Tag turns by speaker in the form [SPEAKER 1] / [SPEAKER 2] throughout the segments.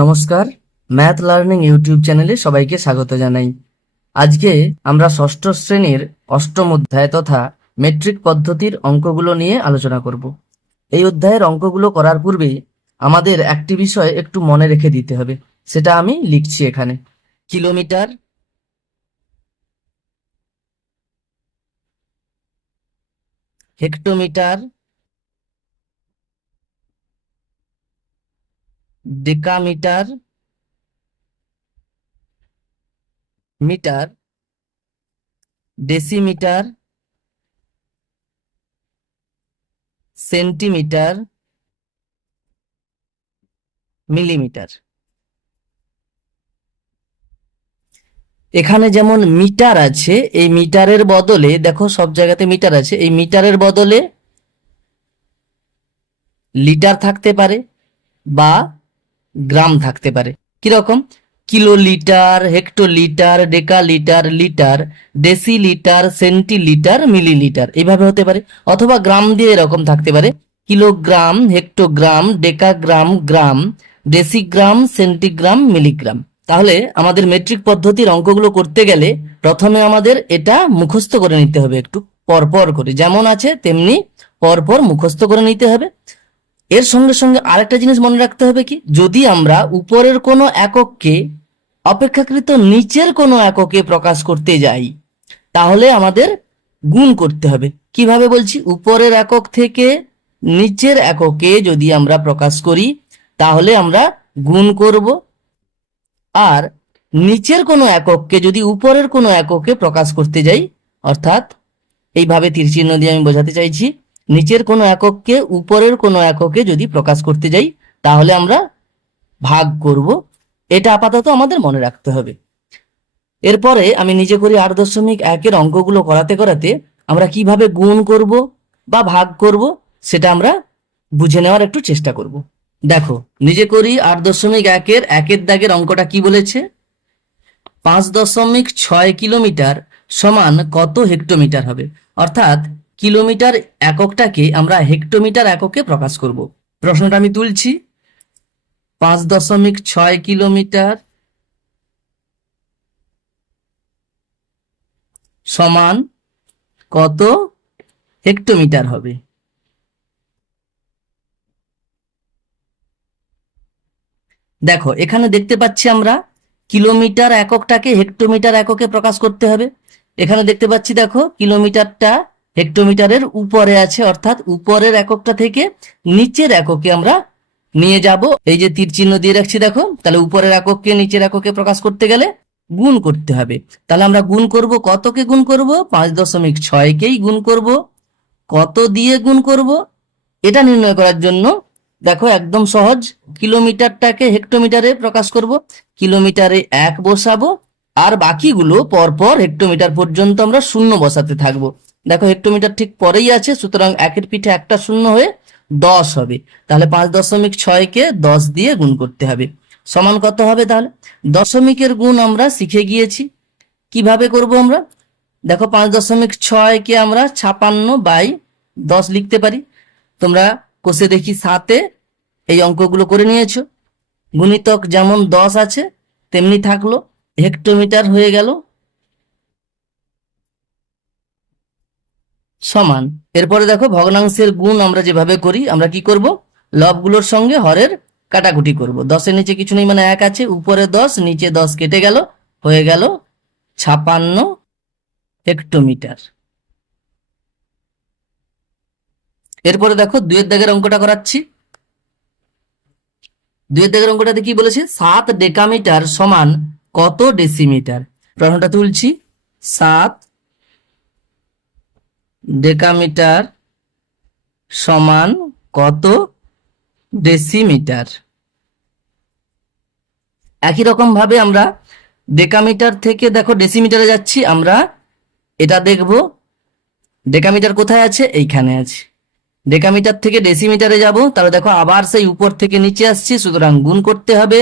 [SPEAKER 1] নমস্কার। Math learning YouTube চ্যানেলে সবাইকে স্বাগত জানাই। আজকে আমরা ষষ্ঠ শ্রেণির অষ্টম অধ্যায় তথা মেট্রিক পদ্ধতির অঙ্কগুলো নিয়ে আলোচনা করব। এই অধ্যায়ের অঙ্কগুলো করার পূর্বে আমাদের একটি বিষয় একটু মনে রেখে দিতে হবে, সেটা আমি লিখছি এখানে। Kilometre hectometre decametre metre, decimetre, centimetre, millimetre. এখানে যেমন মিটার আছে, এই মিটারের বদলে, দেখো সব জায়গাতে মিটার আছে, এই মিটারের বদলে লিটার থাকতে পারে বা গ্রাম থাকতে পারে। কীরকম? Kilolitre, hectolitre, decalitre, litre, decilitre, centilitre, millilitre এইভাবে হতে পারে। অথবা গ্রাম দিয়ে এরকম থাকতে পারে। Kilogram, hectogram, decagram, gram, decigram, centigram, milligram. তাহলে আমাদের মেট্রিক পদ্ধতির অঙ্কগুলো করতে গেলে প্রথমে আমাদের এটা মুখস্থ করে নিতে হবে একটু। পরপর করে যেমন আছে, তেমনি পরপর মুখস্থ করে নিতে হবে। এর সঙ্গে সঙ্গে আরেকটা জিনিস মনে রাখতে হবে কি? যদি আমরা উপরের কোনো একককে অপেক্ষাকৃত নিচের কোনো এককে প্রকাশ করতে যাই, তাহলে আমাদের গুণ করতে হবে। কীভাবে বলছি? উপরের একক থেকে নিচের এককে যদি আমরা প্রকাশ করি, তাহলে আমরা গুণ করব। আর নিচের কোনো একককে যদি উপরের কোনো এককে প্রকাশ করতে যাই, অর্থাৎ এইভাবে তীরচিহ্ন দিয়ে আমি বোঝাতে চাইছি নিচের কোনো একককে উপরের কোনো এককে যদি প্রকাশ করতে যাই, তাহলে আমরা ভাগ করব। এটা আপাতত আমাদের মনে রাখতে হবে। এরপরে আমি নিজে করি আট দশমিক একের অঙ্কগুলো করাতে করাতে আমরা কীভাবে গুণ করব বা ভাগ করব, সেটা আমরা বুঝে নেওয়ার একটু চেষ্টা করব। দেখো, নিজে করি আট দশমিক একের একের দাগের অঙ্কটা কি বলেছে? পাঁচ দশমিক ছয় কিলোমিটার সমান কত হেক্টোমিটার হবে? অর্থাৎ কিলোমিটার এককটাকে আমরা হেক্টোমিটার এককে প্রকাশ করব। প্রশ্নটা আমি তুলছি। পাঁচ দশমিক ছয় কিলোমিটার সমান কত হেক্টোমিটার হবে? দেখো, এখানে দেখতে পাচ্ছি আমরা কিলোমিটার এককটাকে হেক্টোমিটার এককে প্রকাশ করতে হবে। এখানে দেখতে পাচ্ছি, দেখো, কিলোমিটারটা হেক্টোমিটারের উপরে আছে, অর্থাৎ উপরের এককটা থেকে নিচের এককে আমরা নিয়ে যাব। এই যে তীর চিহ্ন দিয়ে রাখছি, দেখো, তাহলে উপরের একককে নিচের এককে প্রকাশ করতে গেলে গুণ করতে হবে। তাহলে আমরা গুণ করব, কতকে গুণ করব? পাঁচ দশমিক ছয়কেই গুণ করব। কত দিয়ে গুণ করব? এটা নির্ণয় করার জন্য, দেখো, একদম সহজ, কিলোমিটারটাকে হেক্টোমিটারে প্রকাশ করব, কিলোমিটারে এক বসাবো, আর বাকিগুলো পরপর হেক্টোমিটার পর্যন্ত আমরা শূন্য বসাতে থাকব। দেখো হেক্টোমিটার ঠিক পরেই আছে, সুতরাং একের পিঠে একটা শূন্য হয়ে দশ হবে। তাহলে পাঁচ দশমিক ছয়কে দশ দিয়ে গুণ করতে হবে। সমান কত হবে তাহলে? দশমিকের গুণ আমরা শিখে গিয়েছি। কীভাবে করব আমরা? দেখো পাঁচ দশমিক ছয়কে আমরা ছাপান্ন বাই দশ লিখতে পারি। তোমরা কোষে দেখি সাতে এই অঙ্কগুলো করে নিয়েছো। গুণিতক যেমন দশ আছে, তেমনি থাকল। হেক্টোমিটার হয়ে গেল। সমান। এরপরে দেখো ভগ্নাংশের গুণ আমরা যেভাবে করি, আমরা কি করব? লবগুলোর সঙ্গে হরের কাটাকুটি করব। দশের নিচে কিছু নেই মানে এক আছে। উপরে দশ, নিচে দশ কেটে গেল, হয়ে গেল ছাপান্ন হেক্টোমিটার। এরপরে দেখো দুয়ের দাগের অঙ্কটা করাচ্ছি। দুয়ের দাগের অঙ্কটাতে কি বলেছে? সাত ডেকামিটার সমান কত ডেসিমিটার? প্রশ্নটা তুলছি। সাত ডেকামিটার সমান কত ডেসিমিটার? একই রকম ভাবে আমরা ডেকামিটার থেকে দেখো ডেসিমিটারে যাচ্ছি, আমরা এটা দেখব। ডেকামিটার কোথায় আছে? এইখানে আছে। ডেকামিটার থেকে ডেসিমিটারে যাব, তাহলে দেখো আবার সেই উপর থেকে নিচে আসছি, সুতরাং গুণ করতে হবে।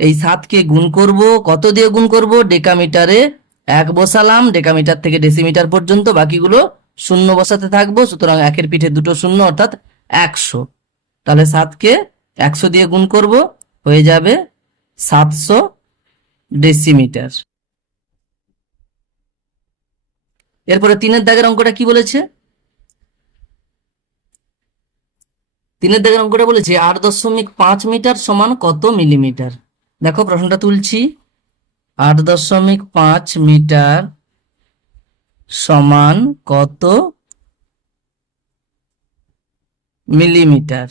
[SPEAKER 1] এই সাতকে গুণ করব, কত দিয়ে গুণ করব? ডেকামিটারে এক বসালাম, ডেকামিটার থেকে ডেসিমিটার পর্যন্ত বাকিগুলো শূন্য বসাতে থাকব, সুতরাং একের পিঠে দুটো শূন্য, অর্থাৎ একশো। তাহলে সাতকে একশো দিয়ে গুণ করব, হয়ে যাবে সাতশো ডেসিমিটার। এরপরে তিনের দাগের অঙ্কটা কি বলেছে? তিনের দাগের অঙ্কটা বলেছে, আট দশমিক পাঁচ মিটার সমান কত মিলিমিটার? দেখো প্রশ্নটা তুলছি, আট দশমিক পাঁচ মিটার সমান কত মিলিমিটার?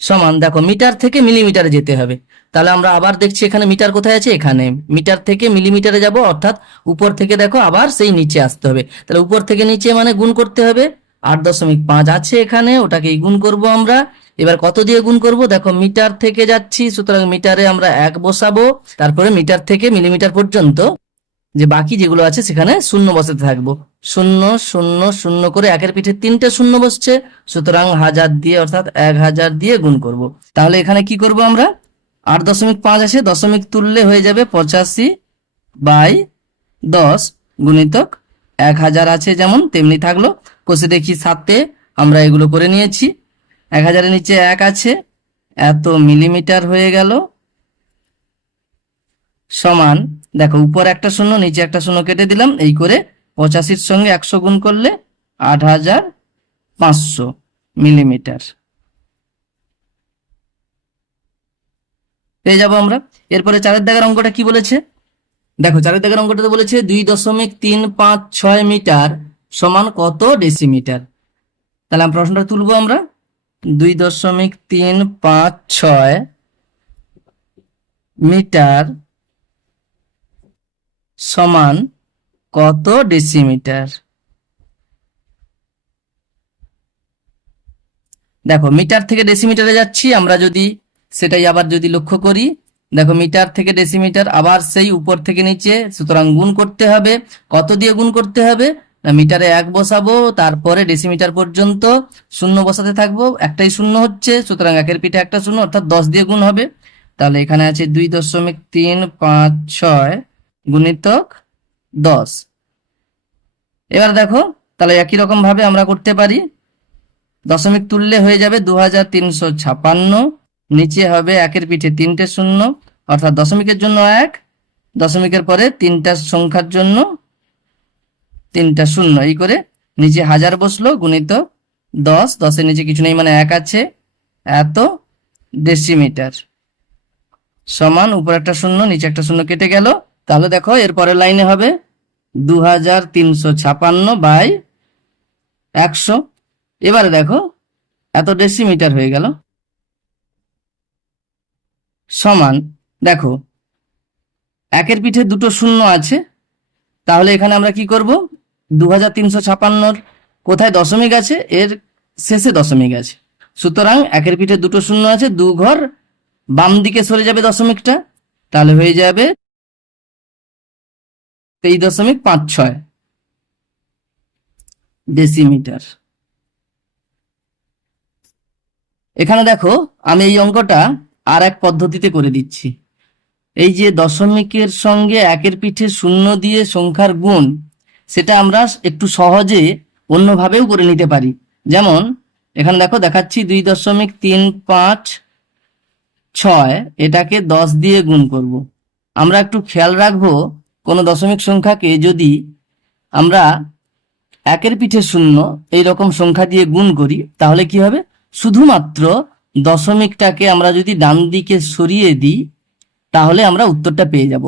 [SPEAKER 1] সমান, দেখো, মিটার থেকে মিলিমিটারে যেতে হবে। তাহলে আমরা আবার দেখছি এখানে মিটার কোথায় আছে? এখানে। মিটার থেকে মিলিমিটারে যাব, অর্থাৎ উপর থেকে দেখো আবার সেই নিচে আসতে হবে। তাহলে উপর থেকে নিচে মানে গুণ করতে হবে। আট দশমিক পাঁচ আছে এখানে, ওটাকেই গুণ করব আমরা। এবার কত দিয়ে গুণ করব? দেখো, মিটার থেকে যাচ্ছি, সুতরাং মিটারে আমরা এক বসাবো, তারপরে মিটার থেকে মিলিমিটার পর্যন্ত যে বাকি যেগুলো আছে সেখানে শূন্য বসাতে থাকব। শূন্য শূন্য শূন্য করে একের পিঠে তিনটে শূন্য বসছে। সুতরাং হাজার দিয়ে অর্থাৎ এক হাজার দিয়ে গুণ করব। তাহলে এখানে কি করব আমরা? আট দশমিক পাঁচ আছে দশমিক তুললে হয়ে যাবে পঁচাশি বাই দশ গুণিতক এক হাজার আছে যেমন তেমনি থাকল। কষে দেখি সাতে, আমরা এগুলো করে নিয়েছি। এক হাজারের নিচে এক আছে, এত মিলিমিটার হয়ে গেল। সমান দেখো, উপর একটা শূন্য, নিচে একটা শূন্য কেটে দিলাম, এই করে পঁচাশির সঙ্গে একশো গুণ করলে আট হাজার পাঁচশো মিলিমিটার। পেয়ে যাব আমরা। এরপরে চারের দাগের অঙ্কটা কি বলেছে? দেখো, চারের দাগের অঙ্কটাতে বলেছে দুই দশমিক তিন পাঁচ ছয় মিটার সমান কত ডেসিমিটার? তাহলে আমরা প্রশ্নটা তুলবো আমরা। দুই দশমিক তিন পাঁচ ছয় মিটার সমান কত ডেসিমিটার দেখো মিটার থেকে ডেসিমিটারে যাচ্ছি, আমরা যদি সেটাই আবার যদি লক্ষ্য করি, দেখো মিটার থেকে ডেসিমিটার আবার সেই উপর থেকে নিচে, সুতরাং গুণ করতে হবে, কত দিয়ে গুণ করতে হবে? না মিটারে এক বসাবো, তারপরে ডেসিমিটার পর্যন্ত শূন্য বসাতে থাকব, একটাই শূন্য হচ্ছে, সুতরাং একের পিঠে একটা শূন্য, অর্থাৎ দশ দিয়ে গুণ হবে। তাহলে এখানে আছে দুই দশমিক তিন পাঁচ ছয় গুণিতক দশ। এবার দেখো, তাহলে একই রকম ভাবে আমরা করতে পারি। দশমিক তুললে হয়ে যাবে দু হাজার তিনশো ছাপান্ন, নিচে হবে একের পিঠে তিনটে শূন্য, অর্থাৎ দশমিকের জন্য এক, দশমিকের পরে তিনটা সংখ্যার জন্য তিনটা শূন্য। এই করে নিচে হাজার বসল গুণিত দশ, দশের নিচে কিছু নেই মানে এক আছে। এত ডেসিমিটার সমান উপর একটা শূন্য নিচে একটা শূন্য কেটে গেল। তাহলে দেখো, এর পরের লাইনে হবে দু হাজার তিনশো ছাপান্ন বাই একশো। এবারে দেখো, এত ডেসিমিটার হয়ে গেল। সমান, দেখো, একের পিঠে দুটো শূন্য আছে। তাহলে এখানে আমরা কি করব? দু হাজার তিনশো ছাপান্নর কোথায় দশমিক আছে? এর শেষে দশমিক আছে। সুতরাং একের পিঠে দুটো শূন্য আছে দু ঘর বাম দিকে সরে যাবে দশমিকটা। তাহলে হয়ে যাবে তেইশ দশমিক পাঁচ ছয় ডেসিমিটার এখানে দেখো, আমি এই অঙ্কটা আর এক পদ্ধতিতে করে দিচ্ছি। এই যে দশমিকের সঙ্গে একের পিঠে শূন্য দিয়ে সংখ্যার গুণ, সেটা আমরা একটু সহজে অন্যভাবেও করে নিতে পারি। যেমন, এখানে দেখো, দেখাচ্ছি দুই দশমিক তিন পাঁচ ছয়, এটাকে দশ দিয়ে গুণ করব। আমরা একটু খেয়াল রাখব কোনো দশমিক সংখ্যাকে যদি আমরা একের পিঠে শূন্য এই রকম সংখ্যা দিয়ে গুণ করি, তাহলে কি হবে? শুধুমাত্র দশমিকটাকে আমরা যদি ডান দিকে সরিয়ে দিই, তাহলে আমরা উত্তরটা পেয়ে যাব।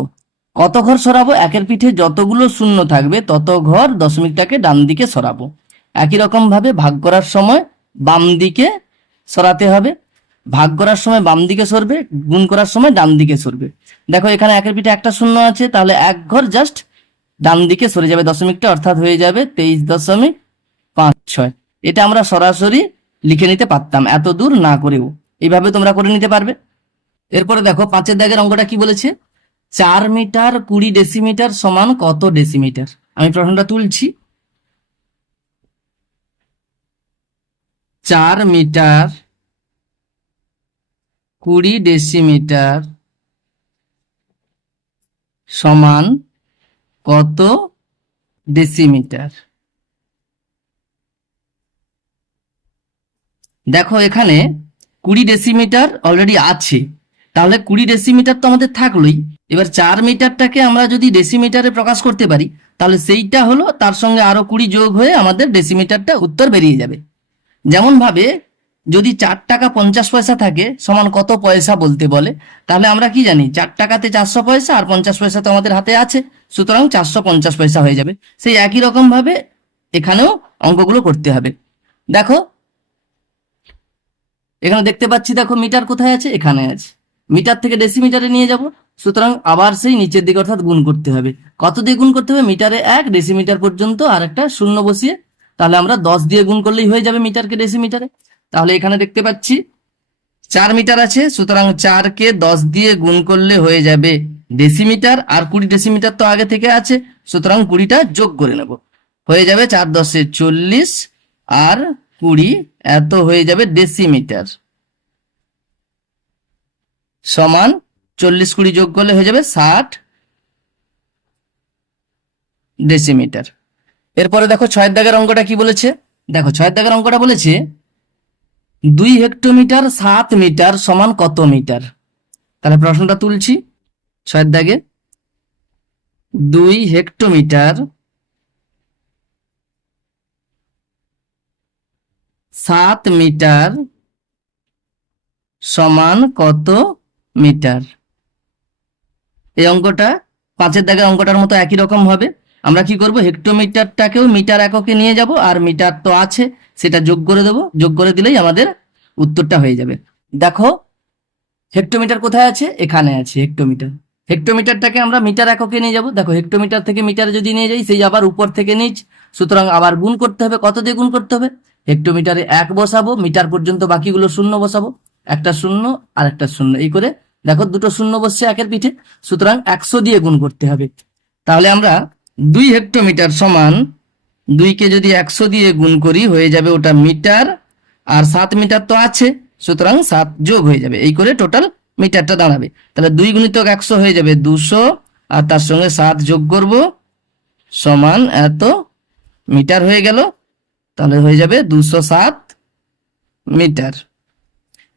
[SPEAKER 1] কত ঘর সরাবো? একের পিঠে যতগুলো শূন্য থাকবে, তত ঘর দশমিকটাকে ডান দিকে সরাবো। একই রকম ভাবে ভাগ করার সময় বাম দিকে সরাতে হবে। ভাগ করার সময় বাম দিকে সরবে, গুণ করার সময় ডান দিকে সরবে। দেখো এখানে একের পিঠে একটা শূন্য আছে, তাহলে এক ঘর জাস্ট ডান দিকে সরে যাবে দশমিকটা, অর্থাৎ হয়ে যাবে তেইশ দশমিক পাঁচ ছয়। এটা আমরা সরাসরি লিখে নিতে পারতাম, এত দূর না করেও। এইভাবে তোমরা করে নিতে পারবে। এরপরে দেখো পাঁচের দাগের অঙ্কটা কি বলেছে? চার মিটার কুড়ি ডেসিমিটার সমান কত ডেসিমিটার? আমি প্রশ্নটা তুলছি। চার মিটার কুড়ি ডেসিমিটার সমান কত ডেসিমিটার? দেখো এখানে কুড়ি ডেসিমিটার অলরেডি আছে। তাহলে কুড়ি ডেসিমিটার তো আমাদের থাকলোই। এবার চার মিটারটাকে আমরা যদি ডেসিমিটারে প্রকাশ করতে পারি, তাহলে সেইটা হলো তার সঙ্গে আরও কুড়ি যোগ হয়ে আমাদের ডেসিমিটারটা উত্তর বেরিয়ে যাবে। যেমন ভাবে যদি চার টাকা পঞ্চাশ পয়সা থাকে, সমান কত পয়সা বলতে বলে? তাহলে আমরা কি জানি? চার টাকাতে চারশো পয়সা আর পঞ্চাশ পয়সা তো আমাদের হাতে আছে। সুতরাং চারশো পঞ্চাশ পয়সা হয়ে যাবে। সেই একই রকম ভাবে এখানেও অঙ্কগুলো করতে হবে। দেখো, এখানে দেখতে পাচ্ছি, দেখো, মিটার কোথায় আছে? এখানে আছে। মিটার থেকে ডেসিমিটারে নিয়ে যাব। সুতরাং আবার সেই নিচের দিকে অর্থাৎ গুণ করতে হবে। কত দিয়ে গুণ করতে হবে? মিটারে এক, ডেসিমিটার পর্যন্ত আর একটা শূন্য বসিয়ে তাহলে আমরা দশ দিয়ে গুণ করলেই হয়ে যাবে মিটারকে ডেসিমিটারে। তাহলে এখানে দেখতে পাচ্ছি চার মিটার আছে, সুতরাং চারকে দশ দিয়ে গুণ করলে হয়ে যাবে ডেসিমিটার আর কুড়ি ডেসিমিটার তো আগে থেকে আছে, সুতরাং কুড়িটা যোগ করে নেব। হয়ে যাবে চার দশে চল্লিশ, আর কুড়ি এত হয়ে যাবে ডেসিমিটার সমান চল্লিশ কুড়ি যোগ করলে হয়ে যাবে ষাট ডেসিমিটার এরপরে দেখো ছয়ের দাগের অঙ্কটা কি বলেছে? দেখো ছয়ের দাগের অঙ্কটা বলেছে দুই হেক্টোমিটার সাত মিটার সমান কত মিটার? তাহলে প্রশ্নটা তুলছি, ছয়ের দাগে। দুই হেক্টোমিটার সাত মিটার সমান কত মিটার? এই অঙ্কটা, পাঁচের দাগে অঙ্কটার মতো একই রকম হবে। আমরা কি করব? হেক্টোমিটারটাকেও মিটার এককে নিয়ে যাব, আর মিটার তো আছে। সেটা যোগ করে দেবো। যোগ করে দিলেই আমাদের উত্তরটা হয়ে যাবে। দেখো, হেক্টোমিটার কোথায় আছে? এখানে আছে হেক্টোমিটার। হেক্টোমিটারটাকে আমরা মিটার এককে নিয়ে যাব। দেখো, হেক্টোমিটার থেকে মিটারে যদি নিয়ে যাই, সেই আবার উপর থেকে নিচ। সুতরাং আবার গুণ করতে হবে। কত দিয়ে গুণ করতে হবে? হেক্টোমিটারে এক বসাবো, মিটার পর্যন্ত বাকিগুলো শূন্য বসাবো। একটা শূন্য আর একটা শূন্য। এই করে দেখো, দুটো শূন্য বসছে একের পিঠে। সুতরাং একশো দিয়ে গুণ করতে হবে। তাহলে আমরা দুই হেক্টোমিটার সমান দুইকে যদি একশো দিয়ে গুণ করি, হয়ে যাবে ওটা মিটার, আর সাত মিটার তো আছে, সুতরাং সাত যোগ হয়ে যাবে। এই করে টোটাল মিটারটা দাঁড়াবে। তাহলে দুই গুণিতক একশো হয়ে যাবে দুশো, আর তার সঙ্গে সাত যোগ করব, সমান এত মিটার হয়ে গেল, তাহলে হয়ে যাবে দুশো সাত মিটার।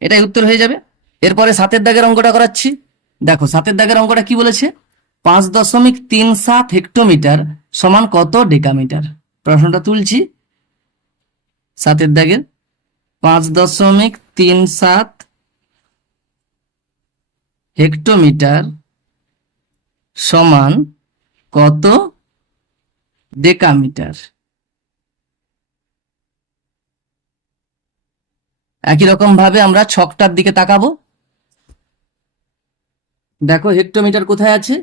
[SPEAKER 1] এটাই উত্তর হয়ে যাবে। এরপরে সাতের দাগের অঙ্কটা করাচ্ছি। দেখো, সাতের দাগের অঙ্কটা কি বলেছে? পাঁচ দশমিক তিন সাত হেক্টোমিটার সমান কত ডেকামিটার? প্রশ্নটা তুলছি। সাতের দাগের। পাঁচ দশমিক তিন সাত হেক্টোমিটার সমান কত ডেকামিটার? একই রকম ভাবে আমরা ছকটার দিকে তাকাবো। দেখো হেক্টোমিটার কোথায় আছে?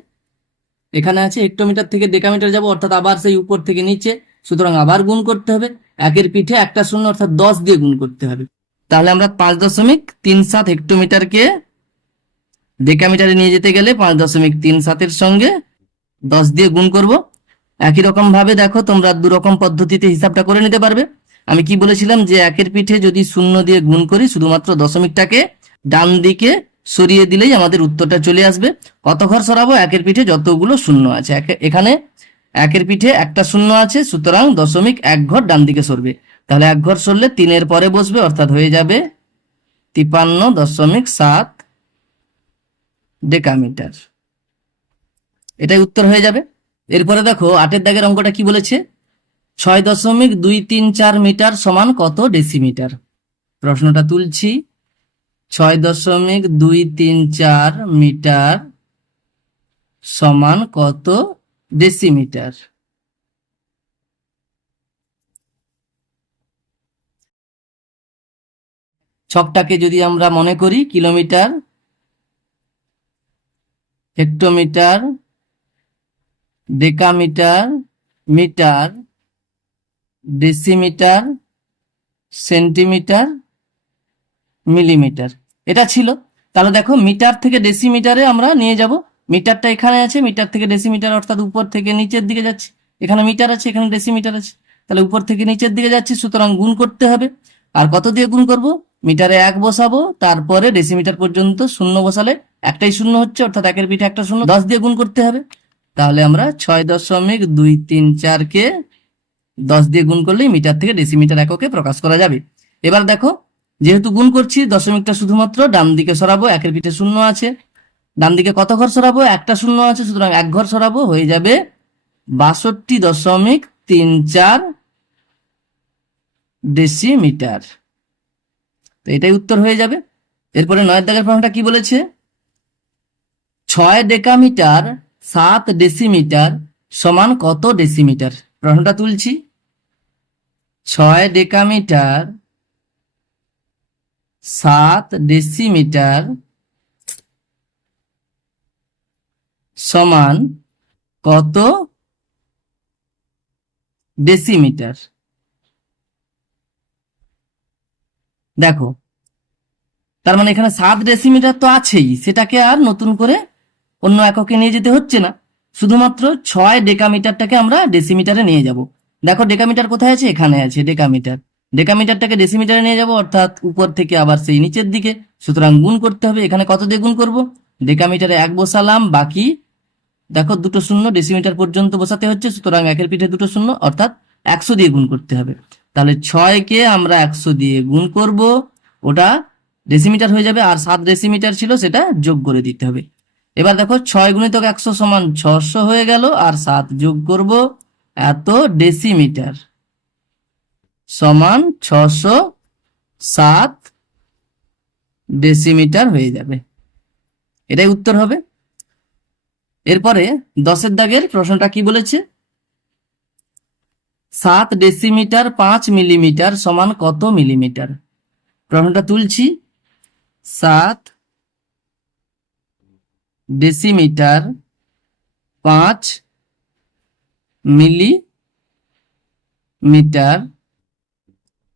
[SPEAKER 1] এখানে আছে হেক্টোমিটার থেকে ডেকামিটার যাব, অর্থাৎ আবার সেই উপর থেকে নিচে। সুতরাং আবার গুণ করতে হবে। একের পিঠে একটা শূন্য অর্থাৎ দশ দিয়ে গুণ করতে হবে। তাহলে আমরা পাঁচ দশমিক তিন সাত হেক্টোমিটারকে ডেকামিটারে নিয়ে যেতে গেলে পাঁচ দশমিক তিন সাতের সঙ্গে দশ দিয়ে গুণ করব। একই রকম ভাবে দেখো, তোমরা দু রকম পদ্ধতিতে হিসাবটা করে নিতে পারবে। আমি কি বলেছিলাম যে একের পিঠে যদি শূন্য দিয়ে গুণ করি, শুধুমাত্র দশমিকটাকে ডান দিকে সরিয়ে দিলেই আমাদের উত্তরটা চলে আসবে। কত ঘর সরাবো? একের পিঠে যতগুলো শূন্য আছে। এখানে একের পিঠে একটা শূন্য আছে, সুতরাং দশমিক এক ঘর ডান দিকে সরবে। তাহলে এক ঘর সরলে তিনের পরে বসবে, অর্থাৎ হয়ে যাবে তিপান্ন দশমিক সাত ডেকামিটার। এটাই উত্তর হয়ে যাবে। এরপরে দেখো, আটের দাগের অঙ্কটা কি বলেছে? ছয় দশমিক দুই তিন চার মিটার সমান কত ডেসিমিটার? প্রশ্নটা তুলছি। ছয় দশমিক দুই তিন চার মিটার সমান কত ডেসিমিটার ছকটাকে যদি আমরা মনে করি, kilometre, hectometre, decametre, metre, decimetre, centimetre, millimetre. এটা ছিল। তাহলে দেখো মিটার থেকে ডেসিমিটারে আমরা নিয়ে যাব। মিটারটা এখানে আছে, মিটার থেকে ডেসিমিটার অর্থাৎ উপর থেকে নিচের দিকে যাচ্ছে। এখানে মিটার আছে, এখানে ডেসিমিটার আছে। তাহলে উপর থেকে নিচের দিকে যাচ্ছে, সুতরাং গুণ করতে হবে। আর কত দিয়ে গুণ করব? মিটারে এক বসাবো, তারপরে ডেসিমিটার পর্যন্ত শূন্য বসালে একটাই শূন্য হচ্ছে, অর্থাৎ একের পিঠে একটা শূন্য। দশ দিয়ে গুণ করতে হবে। তাহলে আমরা ছয় দশমিক দুই তিন চারকে দশ দিয়ে গুণ করলেই মিটার থেকে ডেসিমিটার এককে প্রকাশ করা যাবে। এবার দেখো, যেহেতু গুণ করছি, দশমিকটা শুধুমাত্র ডান দিকে সরাবো, একের পিঠে শূন্য আছে। ডান দিকে কত ঘর সরাবো? একটা শূন্য আছে, সুতরাং এক ঘর সরাবো, হয়ে যাবে বাষট্টি দশমিক তিন চার ডেসিমিটার তো এটাই উত্তর হয়ে যাবে। এরপরে নয়ের দাগের প্রশ্নটা কি বলেছে? ছয় ডেকামিটার সাত ডেসিমিটার সমান কত ডেসিমিটার প্রশ্নটা তুলছি। ছয় ডেকামিটার সাত ডেসিমিটার সমান কত ডেসিমিটার? দেখো, তার মানে এখানে সাত ডেসিমিটার তো আছেই, সেটাকে আর নতুন করে অন্য এককে নিয়ে যেতে হচ্ছে না। শুধুমাত্র ছয় ডেকামিটারটাকে আমরা ডেসিমিটারে নিয়ে যাব। দেখো, ডেকামিটার কোথায় আছে? এখানে আছে ডেকামিটার। ডেকামিটারটাকে ডেসিমিটারে নিয়ে যাব, অর্থাৎ উপর থেকে আবার সেই নিচের দিকে। সুতরাং গুণ করতে হবে। এখানে কত দিয়ে গুণ করব? ডেকামিটারে এক বসালাম, বাকি দেখো, দুটো শূন্য ডেসিমিটার পর্যন্ত বসাতে হচ্ছে, সুতরাং একের পিঠে দুটো শূন্য, অর্থাৎ একশো দিয়ে গুণ করতে হবে। তাহলে ছয়কে আমরা একশো দিয়ে গুণ করব, ওটা ডেসিমিটার হয়ে যাবে, আর সাত ডেসিমিটার ছিল সেটা যোগ করে দিতে হবে। এবার দেখো, ছয় গুণিতক একশো সমান ছশো হয়ে গেল, আর সাত যোগ করব, এত ডেসিমিটার সমান ছশো সাত ডেসিমিটার হয়ে যাবে। এটাই উত্তর হবে। এরপরে দশের দাগের প্রশ্নটা কি বলেছে? সাত ডেসিমিটার পাঁচ মিলিমিটার সমান কত মিলিমিটার প্রশ্নটা তুলছি। সাত ডেসিমিটার পাঁচ মিলিমিটার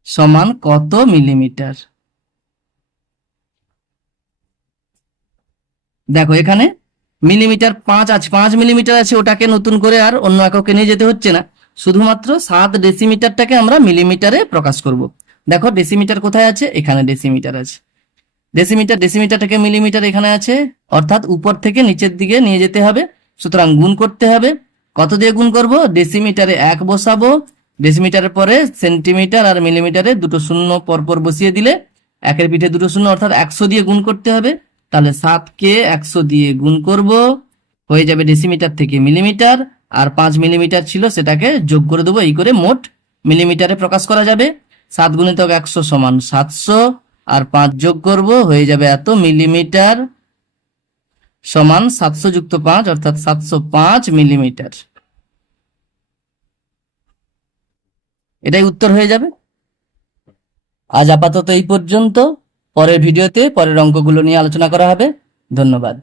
[SPEAKER 1] সমান কত মিলিমিটার দেখো এখানে মিলিমিটার পাঁচ আছে, পাঁচ মিলিমিটার আছে ওটাকে নতুন করে আর অন্য এককে নিয়ে যেতে হচ্ছে না। শুধুমাত্র সাত ডেসিমিটারটাকে আমরা মিলিমিটারে প্রকাশ করব। দেখো ডেসিমিটার কোথায় আছে? এখানে ডেসিমিটার আছে। ডেসিমিটার, ডেসিমিটারটাকে মিলিমিটার এখানে আছে। অর্থাৎ উপর থেকে নিচের দিকে নিয়ে যেতে হবে। সুতরাং গুণ করতে হবে। কত দিয়ে গুণ করব? ডেসিমিটারে এক বসাবো। ডেসিমিটারের পরে সেন্টিমিটার আর মিলিমিটারে দুটো শূন্য পরপর বসিয়ে দিলে, একের পিঠে দুটো শূন্য, অর্থাৎ একশো দিয়ে গুণ করতে হবে। তাহলে সাতকে একশো দিয়ে গুণ করব। হয়ে যাবে ডেসিমিটার থেকে মিলিমিটার আর পাঁচ মিলিমিটার ছিল, সেটাকে যোগ করে দেবো, এই করে মোট মিলিমিটারে প্রকাশ করা যাবে। সাত গুণিতক একশো সমান সাতশো। আর পাঁচ যোগ করব, হয়ে যাবে এত মিলিমিটার সমান সাতশো যুক্ত পাঁচ, অর্থাৎ সাতশো পাঁচ মিলিমিটার এটাই উত্তর হয়ে যাবে। আজ আপাতত এই পর্যন্ত। পরের ভিডিওতে পরের অঙ্কগুলো নিয়ে আলোচনা করা হবে। ধন্যবাদ।